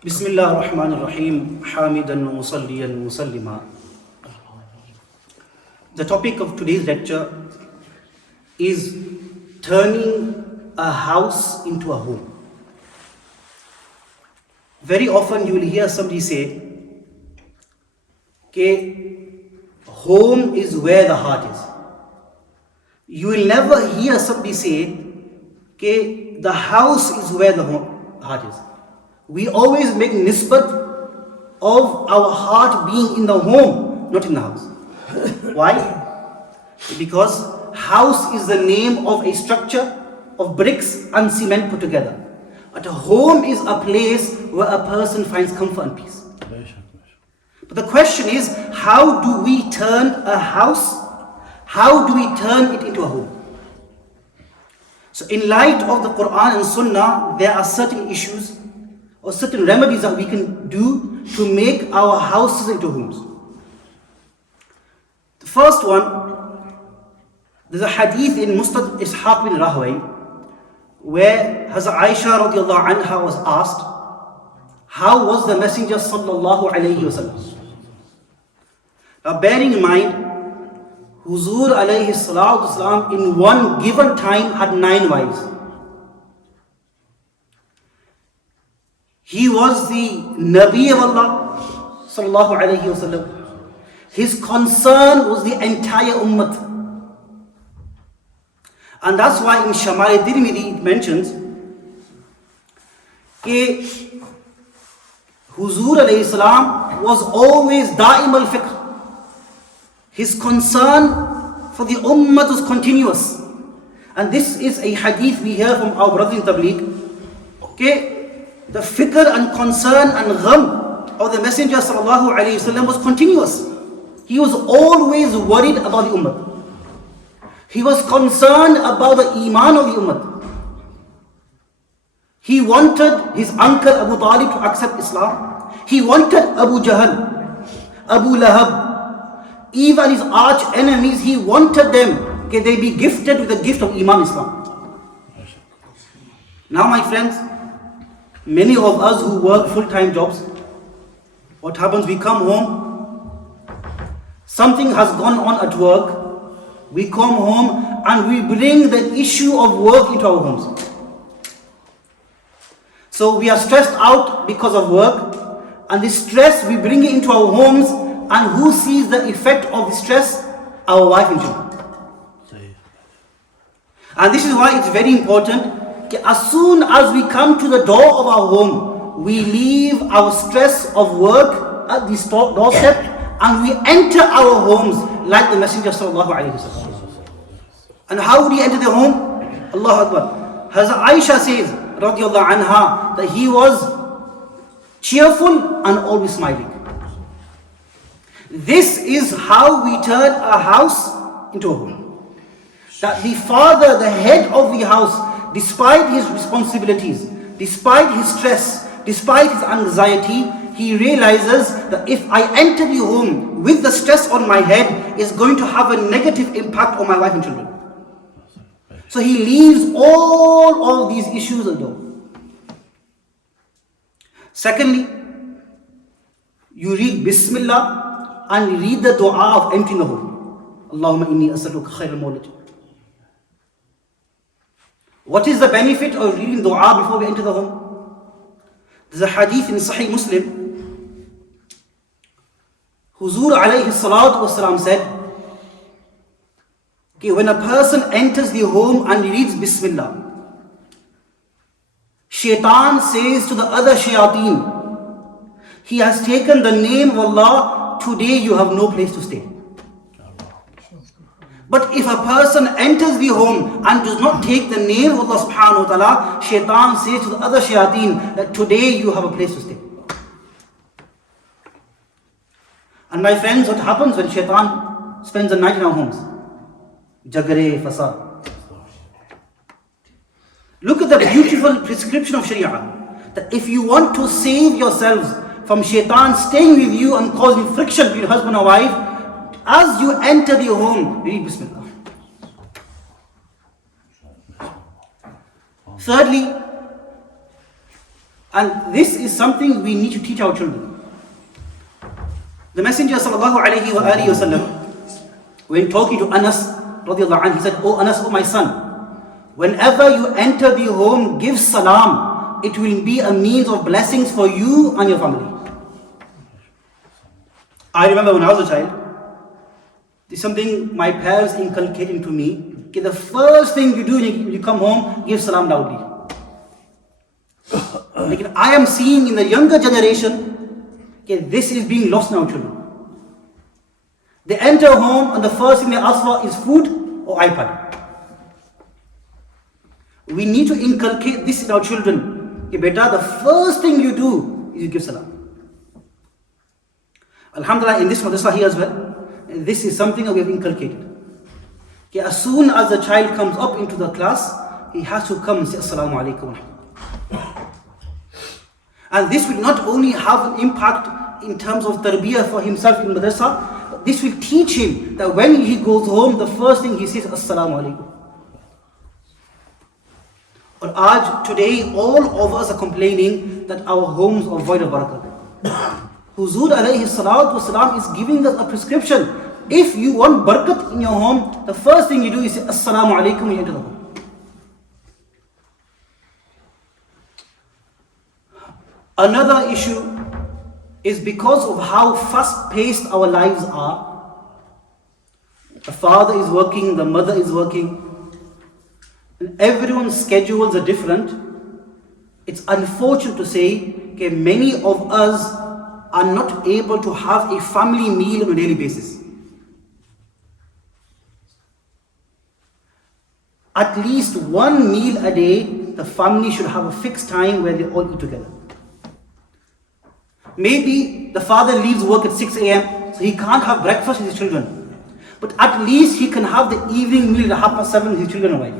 Bismillah ar-Rahman ar-Rahim, Hamidan wa Musalliyan Musallima. The topic of today's lecture is turning a house into a home. Very often you will hear somebody say, "Ke home is where the heart is." You will never hear somebody say, "Ke the house is where the heart is." We always make nisbat of our heart being in the home, not in the house. Why? Because house is the name of a structure of bricks and cement put together. But a home is a place where a person finds comfort and peace. But the question is, how do we turn a house? How do we turn it into a home? So in light of the Quran and Sunnah, there are certain issues or certain remedies that we can do to make our houses into homes. The first one, there's a hadith in Musnad Ishaq bin Rahway where Hazrat Aisha radiallahu anha was asked, how was the Messenger sallallahu alayhi wasallam? Now bearing in mind, Huzur alayhi salatu wasalam in one given time had 9 wives. He was the Nabi of Allah sallallahu alayhi wasallam. His concern was the entire ummah. And that's why in Shama'il Tirmidhi it mentions that Huzur alayhi salam was always da'im al-fiqh. His concern for the ummah was continuous. And this is a hadith we hear from our brothers in Tabligh. The fikr and concern and gham of the Messenger sallallahu alayhi wasallam was continuous. He was always worried about the ummah. He was concerned about the iman of the ummah. He wanted his uncle Abu Talib to accept Islam. He wanted Abu Jahl, Abu Lahab, even his arch enemies, he wanted them that they be gifted with the gift of Iman Islam. Now my friends, many of us who work full-time jobs, what happens, we come home, something has gone on at work, we come home and we bring the issue of work into our homes. So we are stressed out because of work, and the stress we bring it into our homes, and who sees the effect of the stress? Our wife and children. And this is why it's very important, as soon as we come to the door of our home, we leave our stress of work at the doorstep and we enter our homes like the Messenger sallallahu alaihi wasallam. And how would he enter the home? Allahu Akbar. Hazrat Aisha says, radiallahu anha, that he was cheerful and always smiling. This is how we turn a house into a home. That the father, the head of the house, despite his responsibilities, despite his stress, despite his anxiety, he realizes that if I enter the home with the stress on my head, it's going to have a negative impact on my wife and children. So he leaves all of these issues at the door. Secondly, you read Bismillah and you read the dua of entering the home. Allahumma inni as'aluka khayr al-mawlid. What is the benefit of reading dua before we enter the home? There's a hadith in Sahih Muslim. Huzur alayhi salatu wasalam said, when a person enters the home and reads Bismillah, Shaitan says to the other shayateen, he has taken the name of Allah, today you have no place to stay. But if a person enters the home and does not take the name of Allah subhanahu wa ta'ala, Shaitan says to the other shayateen that today you have a place to stay. And my friends, what happens when Shaitan spends the night in our homes? Jagre, fasad. Look at the beautiful prescription of Sharia. That if you want to save yourselves from Shaitan staying with you and causing friction between husband and wife, as you enter the home, read Bismillah. Thirdly, And this is something we need to teach our children. The Messenger sallallahu alayhi wa alihi wasallam, when talking to Anas radiallahu anhu, he said, "Oh Anas, oh my son, whenever you enter the home, give salam. It will be a means of blessings for you and your family." I remember when I was a child, this is something my parents inculcated to me. Okay, the first thing you do when you come home, give salam loudly. Like, I am seeing in the younger generation, okay, this is being lost now, children. They enter home and the first thing they ask for is food or iPad. We need to inculcate this in our children. Okay, beta, the first thing you do is you give salam. Alhamdulillah, in this madrasa here as well, this is something that we have inculcated. Okay, as soon as the child comes up into the class, he has to come and say Assalamu alaikum. And this will not only have an impact in terms of tarbiyah for himself in madrasa, but this will teach him that when he goes home, the first thing he says Assalamu alaikum. But today, all of us are complaining that our homes are void of barakah. Huzur alayhi salatu wasalam is giving us a prescription. If you want barakat in your home, the first thing you do is say Assalamu alaikum when you enter the home. Another issue is because of how fast-paced our lives are. The father is working, the mother is working, and everyone's schedules are different. It's unfortunate to say, okay, many of us are not able to have a family meal on a daily basis. At least one meal a day, the family should have a fixed time where they all eat together. Maybe the father leaves work at 6 a.m., so he can't have breakfast with his children. But at least he can have the evening meal at 7:30 with his children and wife.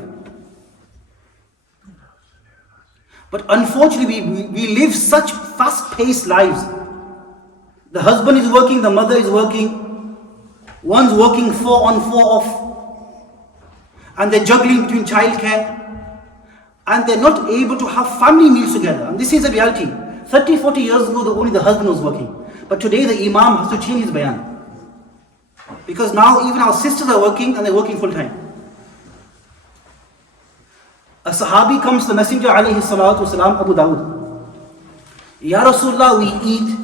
But unfortunately, we live such fast-paced lives. The husband is working, the mother is working. One's working 4 on 4 off. And they're juggling between childcare. And they're not able to have family meals together. And this is a reality. 30, 40 years ago, only the husband was working. But today the imam has to change his bayan. Because now even our sisters are working and they're working full time. A sahabi comes to the Messenger alayhi salatu wasalam, Abu Dawud. Ya Rasulullah, we eat,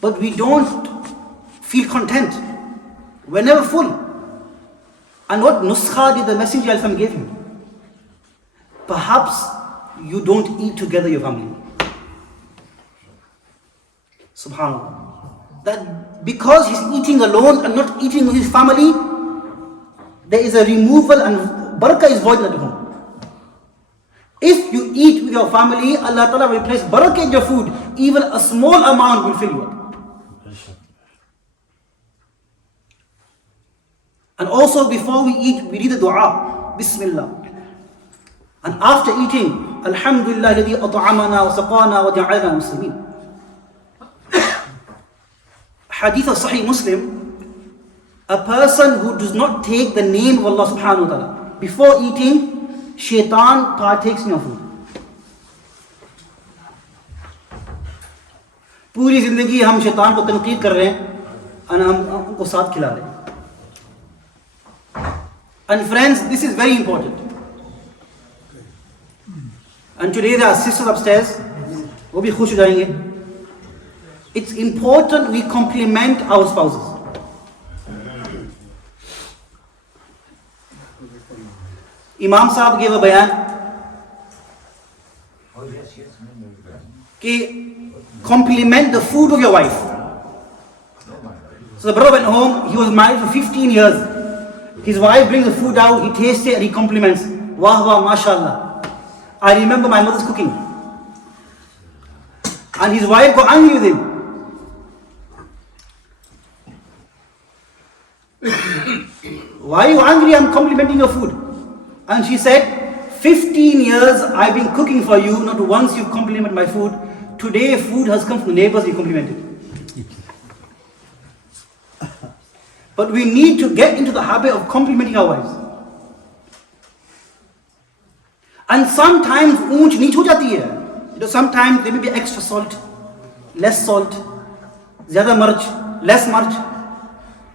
but we don't feel content. We're never full. And what nuskha did the Messenger alayhi salam give him? Perhaps you don't eat together your family. Subhanallah. That because he's eating alone and not eating with his family, there is a removal and barakah is void at home. If you eat with your family, Allah Ta'ala will place barakah in your food. Even a small amount will fill you up. And also before we eat, we read the dua, Bismillah. And after eating, Alhamdulillah alladhi at'amana wa saqana wa ja'alna muslimin. Hadith of Sahih Muslim, a person who does not take the name of Allah subhanahu wa ta'ala before eating, shaitan partakes in your food. पूरी जिंदगी हम शैतान को तनकीद कर रहे हैं और हम उनको साथ खिला रहे हैं. And friends, this is very important. And today there are sisters upstairs, वो भी खुश हो जाएंगे. It's important we compliment our spouses. Imam Sahab gave a bayan कि compliment the food of your wife. So the brother went home, he was married for 15 years. His wife brings the food out, he tastes it and he compliments. Wah wah, mashallah. I remember my mother's cooking. And his wife got angry with him. Why are you angry? I'm complimenting your food. And she said, 15 years I've been cooking for you, not once you compliment my food. Today food has come from the neighbors, you complimented. But we need to get into the habit of complimenting our wives. And sometimes ऊंच नीच हो जाती है. Sometimes there may be extra salt, less salt, zyada march, less march.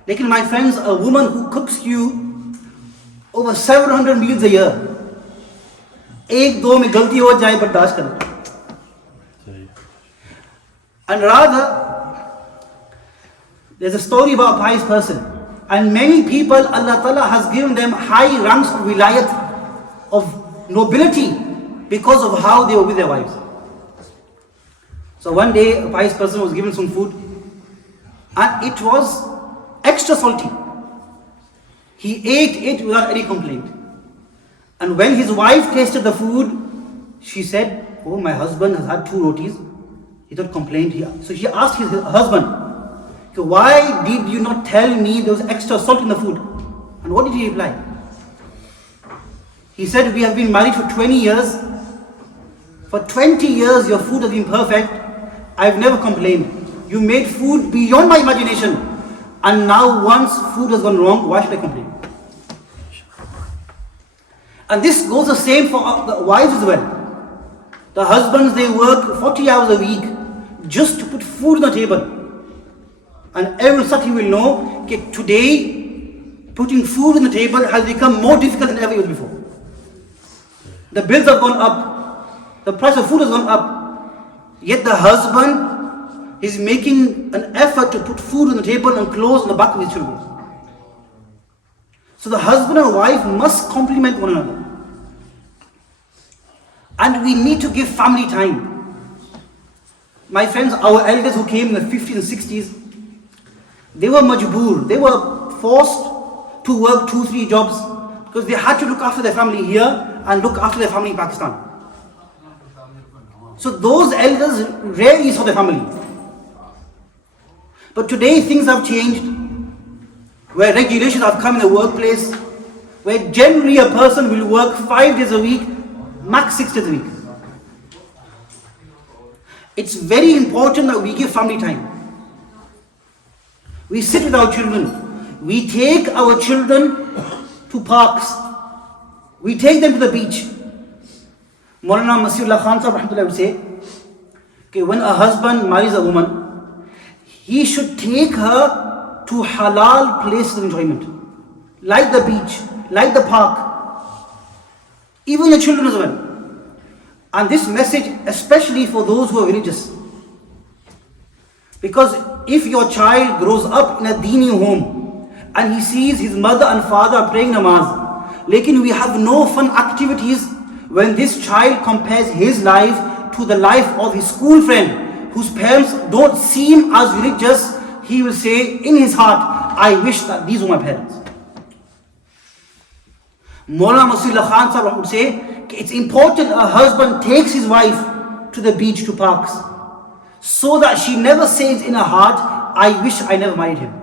Lekin my friends, a woman who cooks you over 700 meals a year, ek do mein galti ho jaye bardasht karo. And rather, there's a story about a pious person, and many people, Allah Ta'ala has given them high ranks of wilayat, of nobility, because of how they were with their wives. So one day a pious person was given some food and it was extra salty. He ate it without any complaint. And when his wife tasted the food, she said, "Oh, my husband has had 2 rotis. He not complained here." So she asked his husband, "Why did you not tell me there was extra salt in the food?" And what did he reply? He said, "We have been married for 20 years. For 20 years your food has been perfect. I've never complained. You made food beyond my imagination. And now once food has gone wrong, why should I complain?" And this goes the same for the wives as well. The husbands, they work 40 hours a week just to put food on the table. And every Sati will know that today putting food on the table has become more difficult than ever it was before. The bills have gone up. The price of food has gone up. Yet the husband is making an effort to put food on the table and clothes on the back of his children. So the husband and wife must complement one another. And we need to give family time. My friends, our elders who came in the 50s and 60s, they were majboor. They were forced to work 2-3 jobs because they had to look after their family here and look after their family in Pakistan. So those elders rarely saw their family. But today things have changed, where regulations have come in the workplace, where generally a person will work 5 days a week, max 6 days a week. It's very important that we give family time. We sit with our children. We take our children to parks. We take them to the beach. Maulana Masihullah Khan Sahib Rahmatullah would say that when a husband marries a woman, he should take her to halal places of enjoyment, like the beach, like the park, even the children as well. And this message especially for those who are religious, because if your child grows up in a dini home and he sees his mother and father praying namaz, lekin we have no fun activities, when this child compares his life to the life of his school friend whose parents don't seem as religious, he will say in his heart, "I wish that these were my parents." Maulana Masihullah Khan Sahib would say, it's important a husband takes his wife to the beach, to parks, so that she never says in her heart, "I wish I never married him."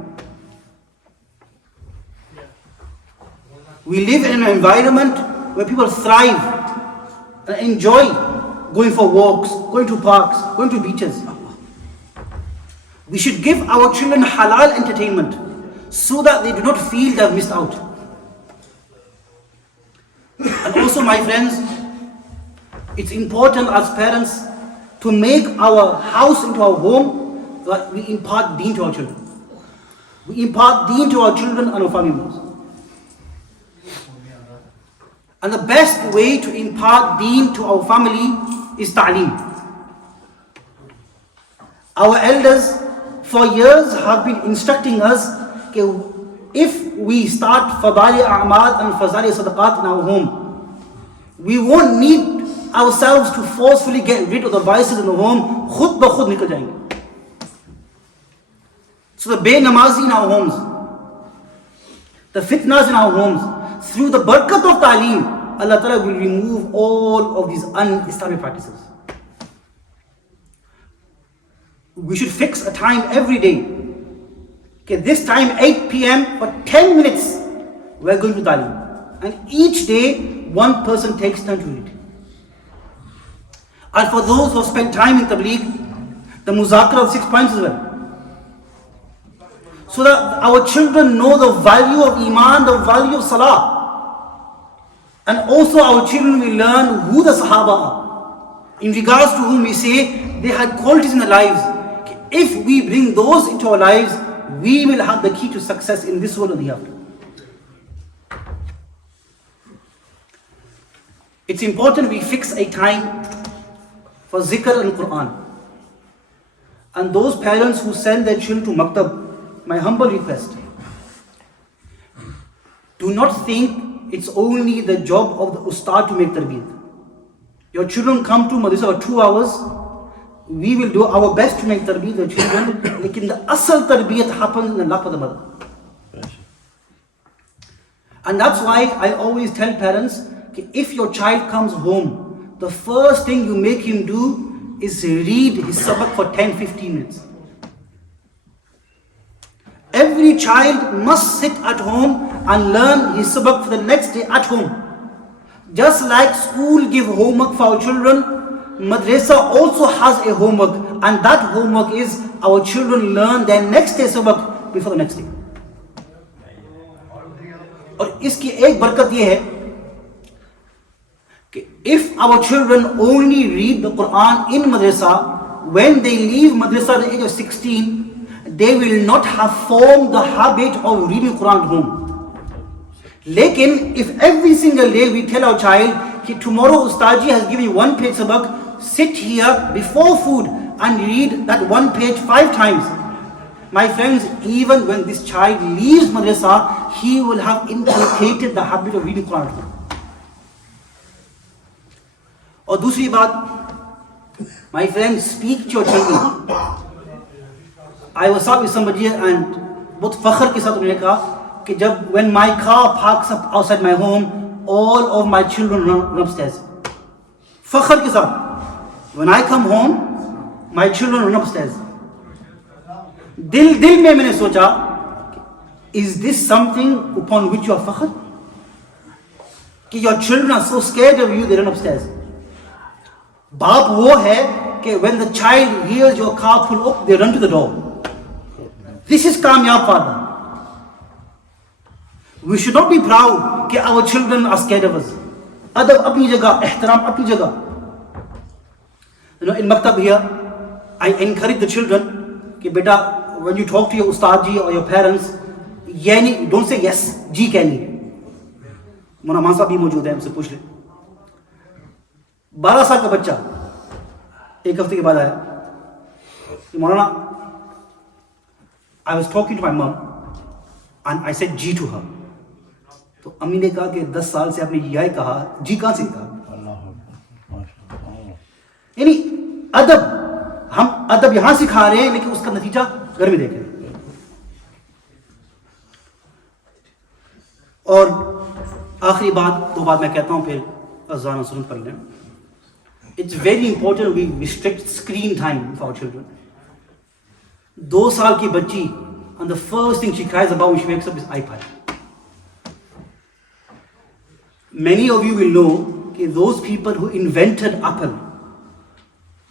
We live in an environment where people thrive and enjoy going for walks, going to parks, going to beaches. We should give our children halal entertainment so that they do not feel they have missed out. And also, my friends, it's important as parents to make our house into our home, so that we impart deen to our children. We impart deen to our children and our family members. And the best way to impart deen to our family is ta'aleem. Our elders for years have been instructing us that if we start fadaili a'mal and fadaili sadaqat in our home, we won't need ourselves to forcefully get rid of the vices in the home. Khud ba khud nikal jayenge. So the be-namazi in our homes, the fitnas in our homes, through the barakat of ta'aleem, Allah Ta'ala will remove all of these un-Islamic practices. We should fix a time every day. Okay, this time 8 p.m. for 10 minutes we're going to ta'aleem. And each day one person takes turn to read. And for those who have spent time in tabligh, the muzakara of 6 points as well. So that our children know the value of iman, the value of salah. And also our children will learn who the Sahaba are. in regards to whom we say they had qualities in their lives. If we bring those into our lives, we will have the key to success in this world and the hereafter. It's important we fix a time for zikr and Quran. And those parents who send their children to maktab, my humble request, do not think it's only the job of the ustad to make tarbiyat. Your children come to madrasa for 2 hours, we will do our best to make tarbiyat your children, lekin the asal tarbiyat happens in the lap of the mother. And that's why I always tell parents, if your child comes home, the first thing you make him do is read his sabak for 10-15 minutes. Every child must sit at home and learn his sabak for the next day at home. Just like school give homework for our children, madrasa also has a homework, and that homework is our children learn their next day sabak before the next day. और इसकी एक बरकत ये है कि if our children only read the Quran in madrasa, when they leave madrasa at the age of 16, they will not have formed the habit of reading Quran at home. Lekin if every single day we tell our child that tomorrow Ustadji has given you 1 page sabak, sit here before food and read that 1 page 5 times. My friends, even when this child leaves madrasa, he will have inculcated the habit of reading Quran at home. और दूसरी बात, my friends, speak to your children. I was out with somebody and बहुत फख्र के साथ उन्होंने कहा कि जब when my car parks up outside my home, all of my children run upstairs. फख्र के साथ, when I come home, my children run upstairs. दिल में मैंने सोचा, is this something upon which you are फख्र? कि your children are so scared of you, they run upstairs. बाप वो है कि when the child hears your car pull up, they run to the door. This is कामयाब father. We should not be proud कि our children are scared of us. Adab अपनी जगह, एहतराम अपनी जगह. You know, in maktab here, I encourage the children कि बेटा, when you talk to your ustadji or your parents, yani, don't say yes, जी कहनी. मोना मान साहब भी मौजूद है, हमसे पूछ ले. 12 साल का बच्चा एक हफ्ते के बाद आया कि मौलाना, I was talking to my mom and I said ji to her. तो अम्मी ने कहा कि 10 साल से आपने यही कहा, जी कहां से कहा? यानी अदब, हम अदब यहां सिखा रहे हैं लेकिन उसका नतीजा घर में देख रहे हैं. और आखिरी बात, 2 बात मैं कहता हूं, फिर अज़ान और सुन्नत पढ़ लें. It's very important we restrict screen time for our children. 2 साल की बच्ची, and the first thing she cries about when she wakes up is iPad. Many of you will know that those people who invented Apple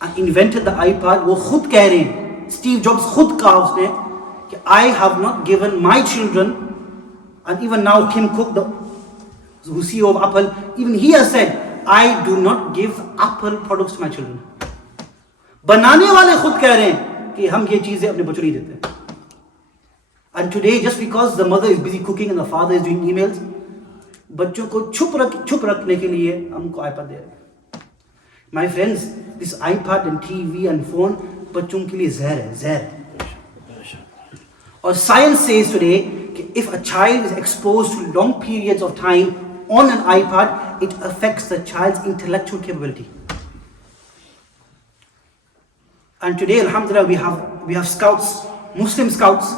and invented the iPad, वो खुद कह रहे हैं, Steve Jobs खुद कहा उसने कि I have not given my children, and even now Tim Cook, the CEO of Apple, even he has said, I do not give Apple products to my children. बनाने वाले खुद कह रहे हैं कि हम ये चीजें अपने बच्चों नहीं देते. And today, just because the mother is busy cooking and the father is doing emails, बच्चों को छुप रखने के लिए हमको iPad दे रहे हैं. My friends, this iPad and TV and phone बच्चों के लिए जहर है, जहर. और science says today कि if a child is exposed to long periods of time on an iPad, it affects the child's intellectual capability. And today, alhamdulillah, we have scouts, Muslim scouts.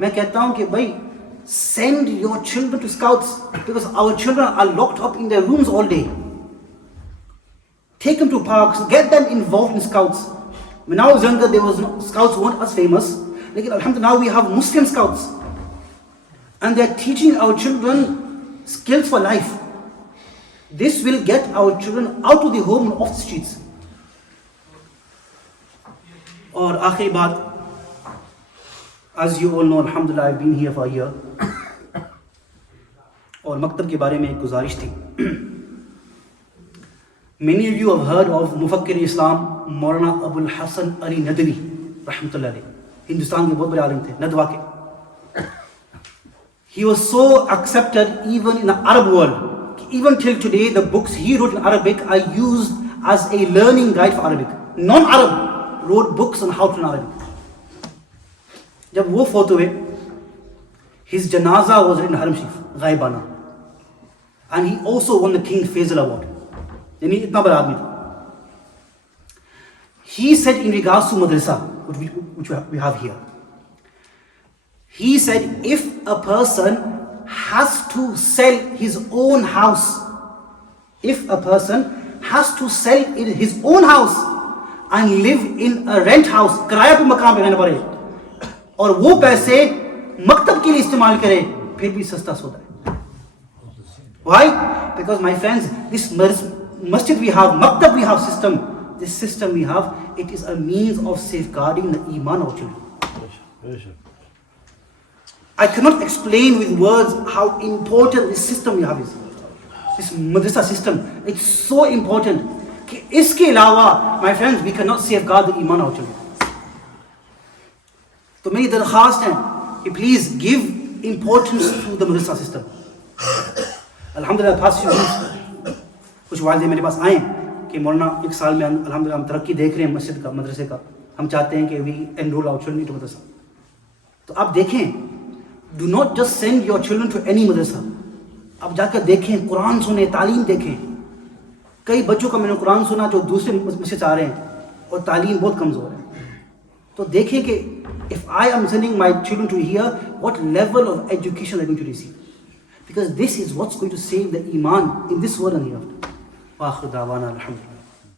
मैं कहता हूँ कि भाई, send your children to scouts, because our children are locked up in their rooms all day. Take them to parks, get them involved in scouts. When I was younger, there was no, scouts weren't as famous. Like, alhamdulillah, now we have Muslim scouts, and they're teaching our children skills for life. This will get our children out of the home and off the streets. और आखिरी बात, as you all know, alhamdulillah, I've been here for a year. और मकतब के बारे में एक गुजारिश थी. Many of you have heard of Mufakkir Islam, Maulana Abul Hasan Ali Nadwi, rahmatullah alayhi. Hindustan ke bahut bade alim the, Nadwa ke. He was so accepted even in the Arab world. Even till today, the books he wrote in Arabic are used as a learning guide for Arabic. Non-Arab wrote books on how to learn Arabic. जब वो फौत हुए, his janaza was written in Haram Sharif, Ghaibana. And he also won the King Faisal Award. यानी इतना बड़ा आदमी था. He said in regards to madrasa, which we have here, he said if a person has to sell his own house, if a person has to sell his own house and live in a rent house, किराया पे मकान पे रहना पड़े, और वो पैसे मकतब के लिए इस्तेमाल करे, फिर भी सस्ता सौदा है. Why? Because my friends, this masjid we have, maktab we have system, this system we have, it is a means of safeguarding the iman of children. I cannot explain with words how important this system we have is. This madrasa system, it's so important. कि इसके अलावा, my friends, we cannot safeguard the iman of children. तो मेरी दरख्वास्त है कि please give importance to the madrasa system. अल्हम्दुलिल्लाह past few weeks कुछ वालिद मेरे पास आए कि मौलाना एक साल में अल्हम्दुलिल्लाह हम तरक्की देख रहे हैं मस्जिद का, मदरसे का, हम चाहते हैं कि we enroll our children into madrasa. तो आप देखें, do not just send your children to any madrasa. आप जाकर देखें, कुरान सुने, तालीम देखें. कई बच्चों का मैंने कुरान सुना जो दूसरे मस्जिद आ रहे हैं और तालीम बहुत कमज़ोर है. तो देखें कि if I am sending my children to here, what level of education they are going to receive. Because this is what's going to save the iman in this world and hereafter. Wa akhir da'wana alhamdulillah.